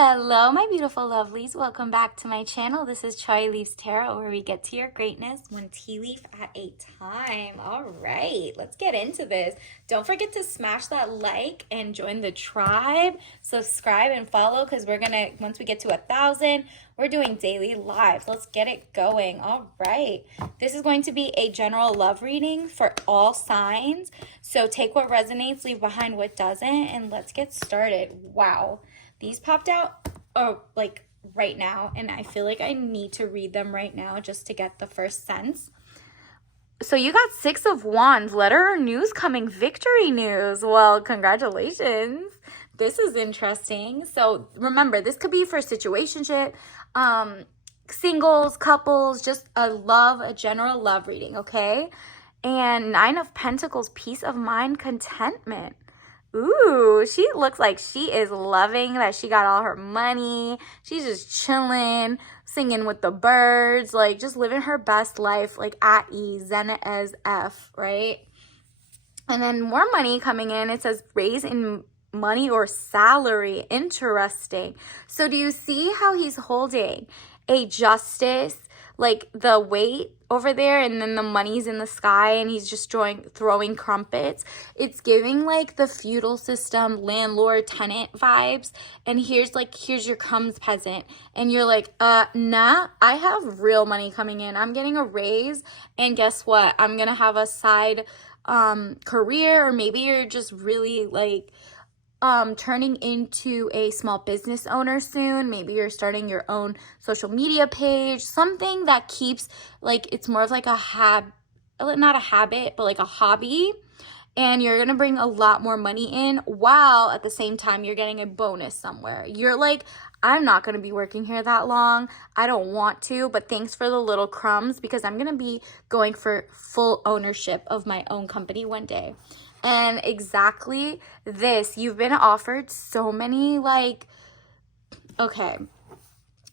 Hello, my beautiful lovelies. Welcome back to my channel. This is Choi Leaves Tarot, where we get to your greatness one tea leaf at a time. All right, let's get into this. Don't forget to smash that like and join the tribe. Subscribe and follow because once we get to 1,000, we're doing daily lives. Let's get it going. All right. This is going to be a general love reading for all signs. So take what resonates, leave behind what doesn't, and let's get started. Wow. These popped out like right now, and I feel like I need to read them right now just to get the first sense. So you got Six of Wands, letter or news coming, victory news. Well, congratulations. This is interesting. So remember, this could be for situationship, singles, couples, just a general love reading, okay? And Nine of Pentacles, peace of mind, contentment. Ooh, she looks like she is loving that she got all her money. She's just chilling, singing with the birds, like just living her best life, like at ease, zen as F, right? And then more money coming in. It says raise in money or salary. Interesting. So do you see how he's holding a justice, like the weight over there, and then the money's in the sky, and he's just throwing crumpets? It's giving like the feudal system, landlord tenant vibes. And here's your crumbs, peasant, and you're like, nah, I have real money coming in. I'm getting a raise, and guess what? I'm gonna have a side career, or maybe you're just really like turning into a small business owner soon. Maybe you're starting your own social media page, something that keeps, like, it's more of like not a habit, but like a hobby. And you're going to bring a lot more money in while at the same time you're getting a bonus somewhere. You're like, I'm not going to be working here that long. I don't want to, but thanks for the little crumbs because I'm going to be going for full ownership of my own company one day. And exactly this, you've been offered so many, like, okay,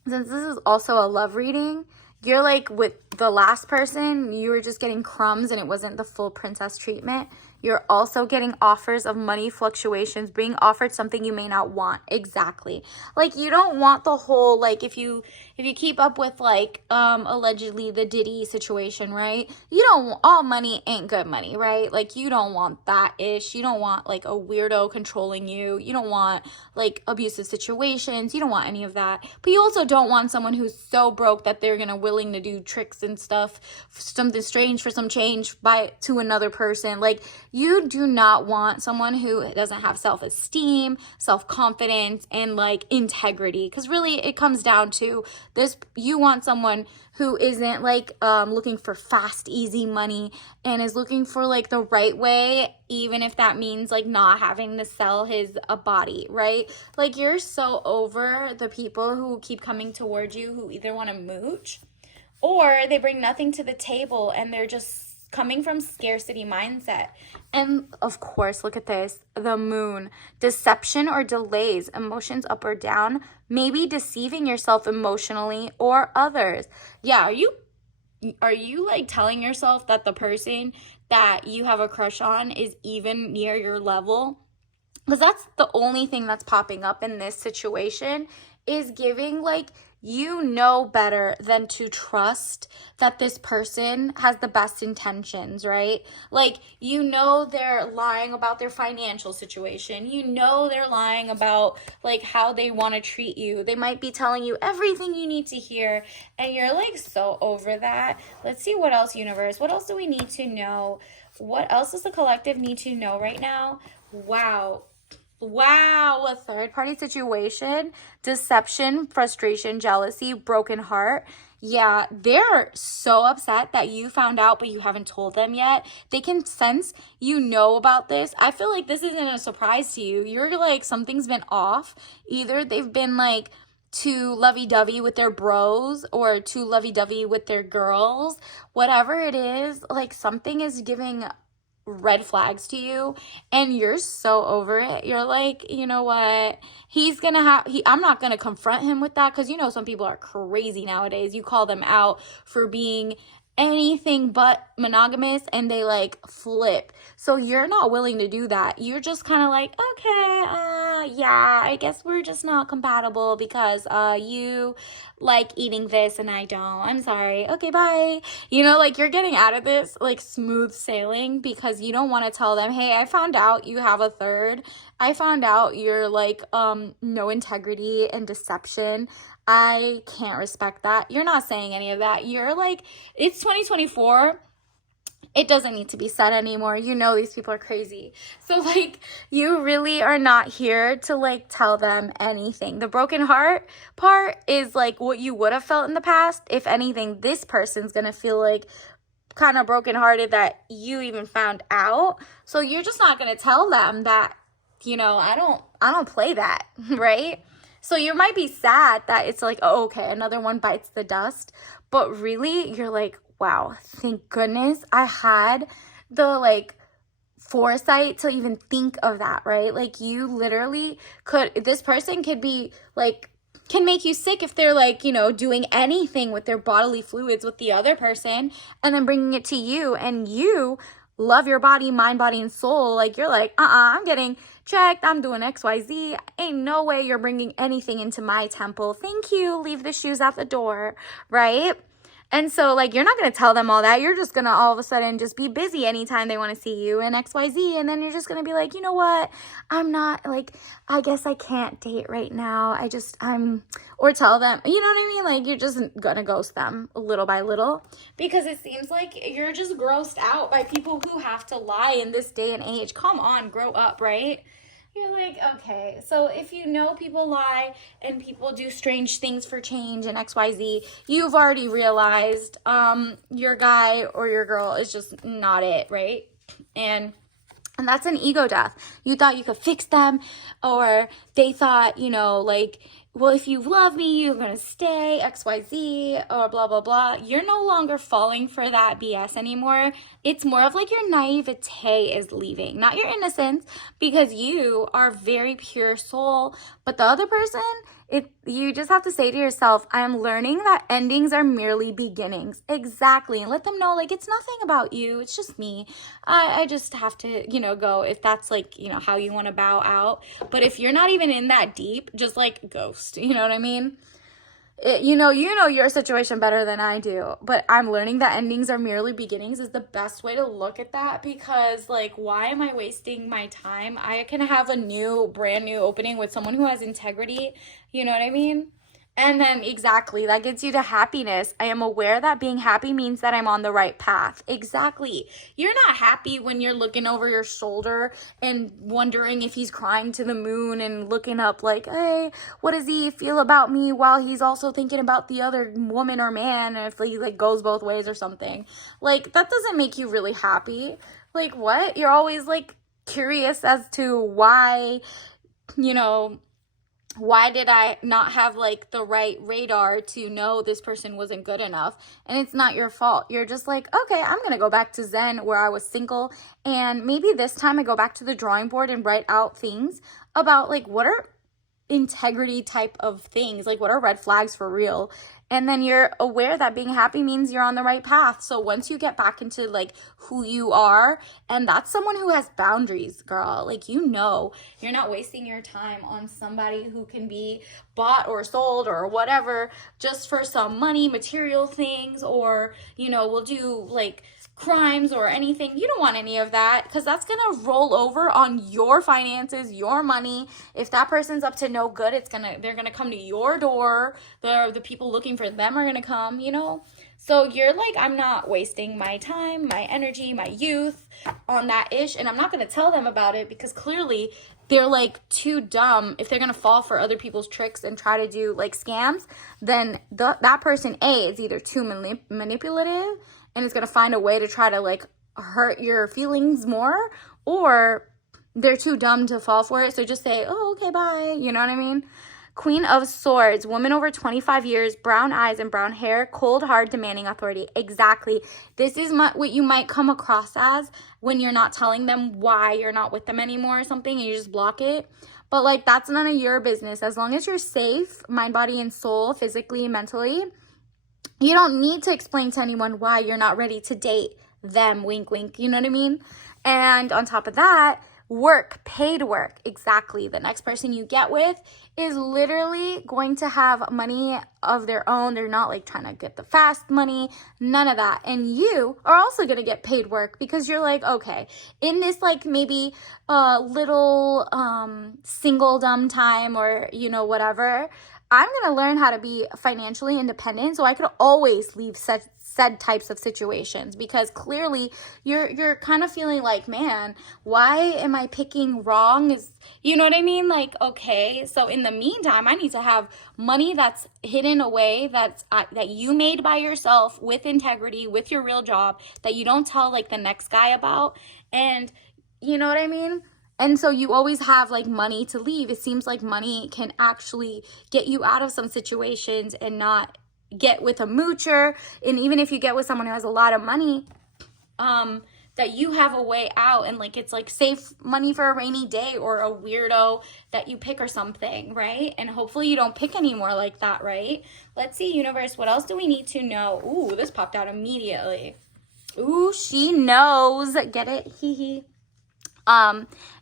since this is also a love reading, you're like with the last person, you were just getting crumbs and it wasn't the full princess treatment. You're also getting offers of money fluctuations, being offered something you may not want. Exactly. Like, you don't want the whole, like, if you keep up with, like, allegedly the Diddy situation, right? You don't, all money ain't good money, right? Like, you don't want that ish. You don't want, like, a weirdo controlling you. You don't want, like, abusive situations. You don't want any of that. But you also don't want someone who's so broke that they're willing to do tricks and stuff, something strange for some change to another person. Like, you do not want someone who doesn't have self-esteem, self-confidence, and like integrity. Because really it comes down to this. You want someone who isn't like looking for fast, easy money and is looking for like the right way, even if that means like not having to sell his body, right? Like, you're so over the people who keep coming towards you who either want to mooch or they bring nothing to the table and they're just coming from scarcity mindset. And of course, look at this, the moon, deception or delays, emotions up or down, maybe deceiving yourself emotionally or others. Yeah, are you like telling yourself that the person that you have a crush on is even near your level? Because that's the only thing that's popping up in this situation, is giving like, you know better than to trust that this person has the best intentions, right? Like, you know they're lying about their financial situation. You know they're lying about like how they want to treat you. They might be telling you everything you need to hear, and you're like so over that. Let's see what else, universe. What else do we need to know? What else does the collective need to know right now? Wow, a third-party situation, deception, frustration, jealousy, broken heart. Yeah, they're so upset that you found out, but you haven't told them yet. They can sense you know about this. I feel like this isn't a surprise to you. You're like, something's been off. Either they've been like too lovey-dovey with their bros or too lovey-dovey with their girls. Whatever it is, like, something is giving red flags to you and you're so over it. You're like, you know what, I'm not gonna confront him with that, because you know some people are crazy nowadays. You call them out for being anything but monogamous and they like flip. So you're not willing to do that. You're just kind of like, okay, yeah, I guess we're just not compatible because you like eating this and I don't. I'm sorry. Okay, bye. You know, like you're getting out of this like smooth sailing because you don't want to tell them, hey, I found out you have a third. I found out you're like no integrity and deception. I can't respect that. You're not saying any of that. You're like, it's 2024. It doesn't need to be said anymore. You know these people are crazy. So like you really are not here to like tell them anything. The broken heart part is like what you would have felt in the past. If anything, this person's going to feel like kind of brokenhearted that you even found out. So you're just not going to tell them that, you know, I don't play that, right? So you might be sad that it's like, oh, okay, another one bites the dust. But really, you're like, wow, thank goodness I had the like foresight to even think of that, right? Like you literally could, this person could be like, can make you sick if they're like, you know, doing anything with their bodily fluids with the other person and then bringing it to you, and you love your body, mind, body, and soul. Like you're like, I'm getting checked. I'm doing XYZ. Ain't no way you're bringing anything into my temple. Thank you. Leave the shoes at the door, right? And so, like, you're not going to tell them all that. You're just going to all of a sudden just be busy anytime they want to see you and XYZ. And then you're just going to be like, you know what? I'm not, like, I guess I can't date right now. Or tell them, you know what I mean? Like, you're just going to ghost them little by little. Because it seems like you're just grossed out by people who have to lie in this day and age. Come on, grow up, right? You're like, okay, so if you know people lie and people do strange things for change and XYZ, you've already realized your guy or your girl is just not it, right? And that's an ego death. You thought you could fix them, or they thought, you know, like, well, if you love me, you're going to stay, XYZ, or blah, blah, blah. You're no longer falling for that BS anymore. It's more of like your naivete is leaving, not your innocence, because you are very pure soul. But the other person, you just have to say to yourself, I'm learning that endings are merely beginnings. Exactly. And let them know, like, it's nothing about you. It's just me. I just have to, you know, go if that's like, you know, how you want to bow out. But if you're not even in that deep, just like ghost, you know what I mean? You know your situation better than I do, but I'm learning that endings are merely beginnings is the best way to look at that, because like, why am I wasting my time? I can have a brand new opening with someone who has integrity, you know what I mean? And then exactly, that gets you to happiness. I am aware that being happy means that I'm on the right path. Exactly. You're not happy when you're looking over your shoulder and wondering if he's crying to the moon and looking up like, hey, what does he feel about me, while he's also thinking about the other woman or man, and if he like goes both ways or something. Like, that doesn't make you really happy. Like, what? You're always like curious as to why, you know, why did I not have like the right radar to know this person wasn't good enough? And it's not your fault. You're just like, okay, I'm going to go back to Zen where I was single. And maybe this time I go back to the drawing board and write out things about like, what are integrity type of things? Like, what are red flags for real? And then you're aware that being happy means you're on the right path. So once you get back into like who you are, and that's someone who has boundaries, girl, like, you know, you're not wasting your time on somebody who can be bought or sold or whatever just for some money, material things, or, you know, will do like crimes or anything. You don't want any of that, because that's gonna roll over on your finances, your money. If that person's up to no good, they're gonna come to your door. The people looking for them are gonna come, you know. So you're like, I'm not wasting my time, my energy, my youth on that ish, and I'm not gonna tell them about it, because clearly they're like too dumb. If they're gonna fall for other people's tricks and try to do like scams, then that person is either too manipulative and it's going to find a way to try to like hurt your feelings more, or they're too dumb to fall for it. So just say, oh, okay, bye. You know what I mean? Queen of Swords, woman over 25 years, brown eyes and brown hair, cold, hard, demanding authority. Exactly. This is what you might come across as when you're not telling them why you're not with them anymore or something, and you just block it. But like, that's none of your business. As long as you're safe, mind, body, and soul, physically and mentally, You don't need to explain to anyone why you're not ready to date them, wink, wink, you know what I mean? And on top of that, work, paid work, exactly. The next person you get with is literally going to have money of their own. They're not like trying to get the fast money, none of that. And you are also going to get paid work because you're like, okay, in this like maybe little singledom time or, you know, whatever, I'm going to learn how to be financially independent so I could always leave said types of situations, because clearly you're kind of feeling like, man, why am I picking wrong? Is, you know what I mean? Like, okay, so in the meantime, I need to have money that's hidden away, that you made by yourself with integrity, with your real job, that you don't tell like the next guy about. And you know what I mean? And so you always have like money to leave. It seems like money can actually get you out of some situations and not get with a moocher. And even if you get with someone who has a lot of money, that you have a way out, and like it's like save money for a rainy day or a weirdo that you pick or something, right? And hopefully you don't pick any more like that, right? Let's see, universe, what else do we need to know? Ooh, this popped out immediately. Ooh, she knows. Get it? Hee hee.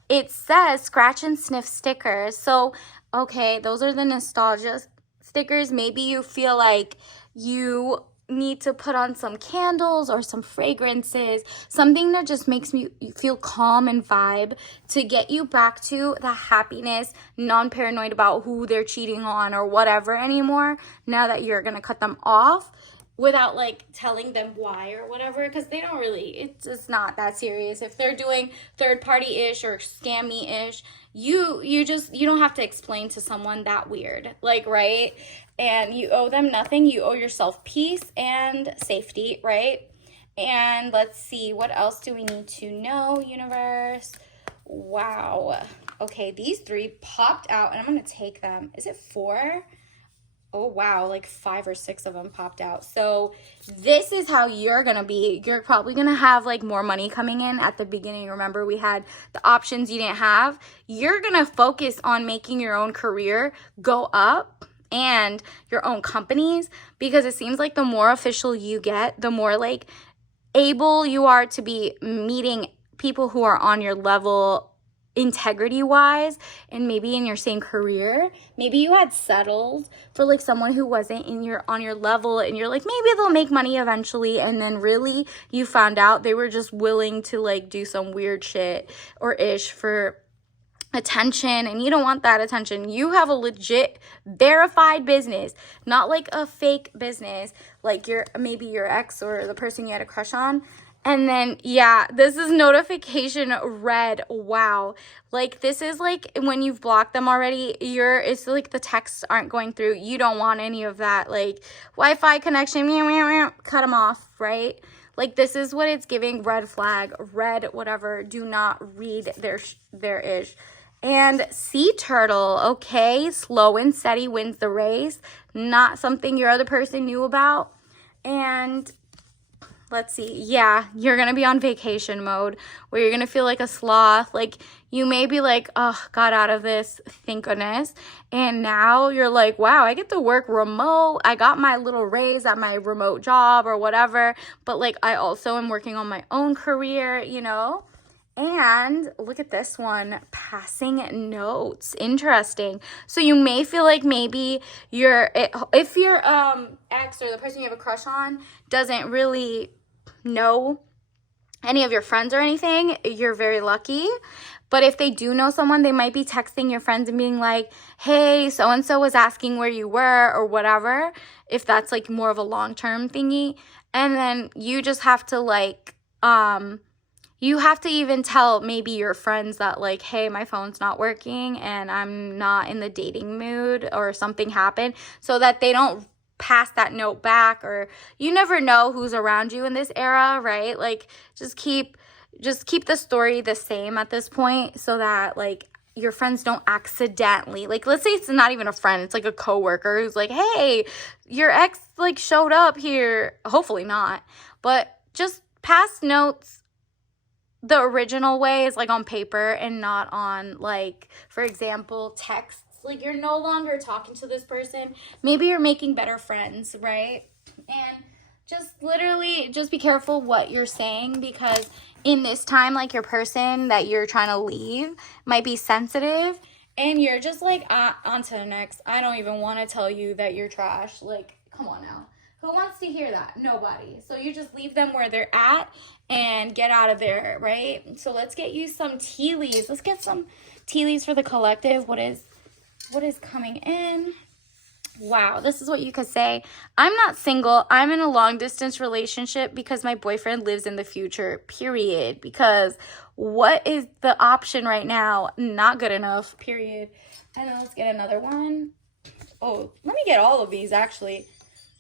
It says scratch and sniff stickers. So, okay, those are the nostalgia stickers. Maybe you feel like you need to put on some candles or some fragrances, something that just makes you feel calm and vibe to get you back to the happiness, non-paranoid about who they're cheating on or whatever anymore, now that you're gonna cut them off without like telling them why or whatever, because they don't really, it's just not that serious. If they're doing third party ish or scammy ish, you don't have to explain to someone that weird, like, right? And you owe them nothing. You owe yourself peace and safety, right? And let's see, what else do we need to know, universe? Wow. Okay, these 3 popped out and I'm gonna take them. Is it 4? Oh, wow, like 5 or 6 of them popped out. So this is how you're going to be. You're probably going to have like more money coming in at the beginning. Remember, we had the options you didn't have. You're going to focus on making your own career go up and your own companies, because it seems like the more official you get, the more like able you are to be meeting people who are on your level integrity wise, and maybe in your same career. Maybe you had settled for like someone who wasn't on your level, and you're like, maybe they'll make money eventually, and then really you found out they were just willing to like do some weird shit or ish for attention, and you don't want that attention. You have a legit verified business, not like a fake business like maybe your ex or the person you had a crush on. And then, yeah, this is notification red. Wow. Like, this is like when you've blocked them already, it's like the texts aren't going through. You don't want any of that. Like, Wi-Fi connection, cut them off, right? Like, this is what it's giving. Red flag, red whatever. Do not read their ish. And sea turtle, okay? Slow and steady wins the race. Not something your other person knew about. And let's see. Yeah, you're going to be on vacation mode where you're going to feel like a sloth. Like, you may be like, oh, got out of this, thank goodness. And now you're like, wow, I get to work remote. I got my little raise at my remote job or whatever. But, like, I also am working on my own career, you know? And look at this one, passing notes. Interesting. So you may feel like maybe if your ex or the person you have a crush on doesn't really know any of your friends or anything, you're very lucky. But if they do know someone, they might be texting your friends and being like, hey, so-and-so was asking where you were or whatever, if that's like more of a long-term thingy. And then you just have to like, you have to even tell maybe your friends that like, hey, my phone's not working and I'm not in the dating mood or something happened, so that they don't pass that note back. Or you never know who's around you in this era, right? Like, just keep the story the same at this point, so that like your friends don't accidentally, like, let's say it's not even a friend, it's like a coworker who's like, hey, your ex like showed up here. Hopefully not, but just pass notes the original way, is like on paper and not on like, for example, texts. Like, you're no longer talking to this person. Maybe you're making better friends, right? And just literally just be careful what you're saying, because in this time, like, your person that you're trying to leave might be sensitive, and you're just like, on to the next. I don't even want to tell you that you're trash. Like, come on now. Who wants to hear that? Nobody. So you just leave them where they're at and get out of there, right? So let's get you some tea leaves. Let's get some tea leaves for the collective. What is coming in? Wow, this is what you could say. I'm not single. I'm in a long distance relationship because my boyfriend lives in the future, period. Because what is the option right now? Not good enough, period. And then let's get another one. Oh, let me get all of these, actually.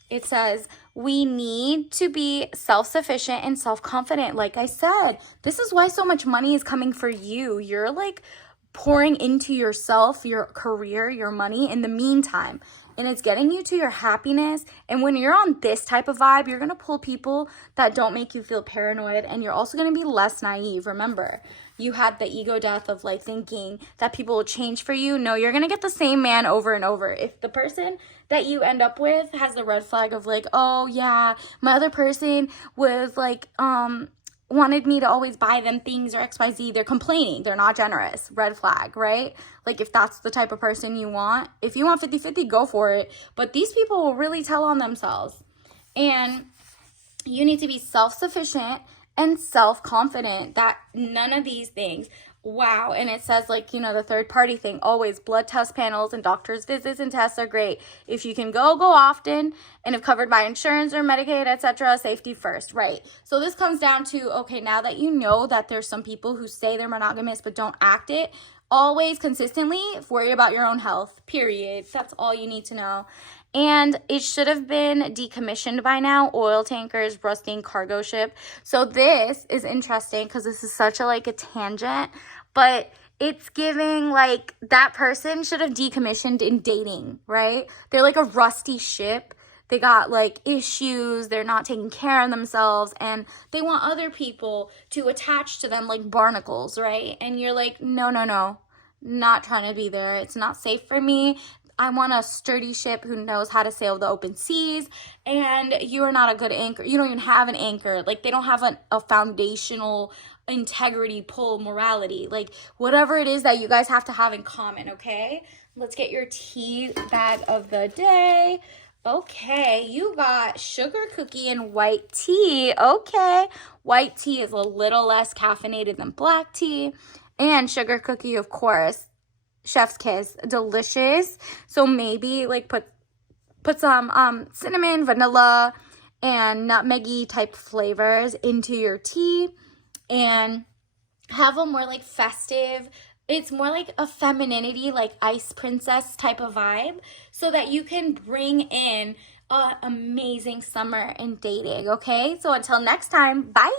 It says, we need to be self-sufficient and self-confident. Like I said, this is why so much money is coming for you. You're like pouring into yourself, your career, your money in the meantime. And it's getting you to your happiness. And when you're on this type of vibe, you're going to pull people that don't make you feel paranoid. And you're also going to be less naive. Remember, you had the ego death of like thinking that people will change for you. No, you're going to get the same man over and over. If the person that you end up with has the red flag of like, oh yeah, my other person was like, wanted me to always buy them things or XYZ, they're complaining. They're not generous. Red flag, right? Like, if that's the type of person you want, if you want 50-50, go for it. But these people will really tell on themselves. And you need to be self-sufficient and self-confident that none of these things. Wow. And it says, like, you know, the third party thing, always blood test panels and doctor's visits and tests are great. If you can go often, and if covered by insurance or Medicaid, etc., safety first, right? So this comes down to, okay, now that you know that there's some people who say they're monogamous but don't act it, always consistently worry about your own health, period. That's all you need to know. And it should have been decommissioned by now. Oil tankers, rusting cargo ship. So this is interesting because this is such a like a tangent, but it's giving like that person should have decommissioned in dating, right? They're like a rusty ship. They got like issues. They're not taking care of themselves, and they want other people to attach to them like barnacles, right? And you're like, no, not trying to be there. It's not safe for me. I want a sturdy ship who knows how to sail the open seas, and you are not a good anchor. You don't even have an anchor. Like, they don't have a foundational integrity, pull, morality. Like, whatever it is that you guys have to have in common, okay? Let's get your tea bag of the day. Okay, you got sugar cookie and white tea. Okay, white tea is a little less caffeinated than black tea. And sugar cookie, of course, chef's kiss, delicious. So maybe like put some cinnamon, vanilla, and nutmeggy type flavors into your tea and have a more like festive, it's more like a femininity, like ice princess type of vibe, so that you can bring in an amazing summer in dating, okay? So until next time, bye!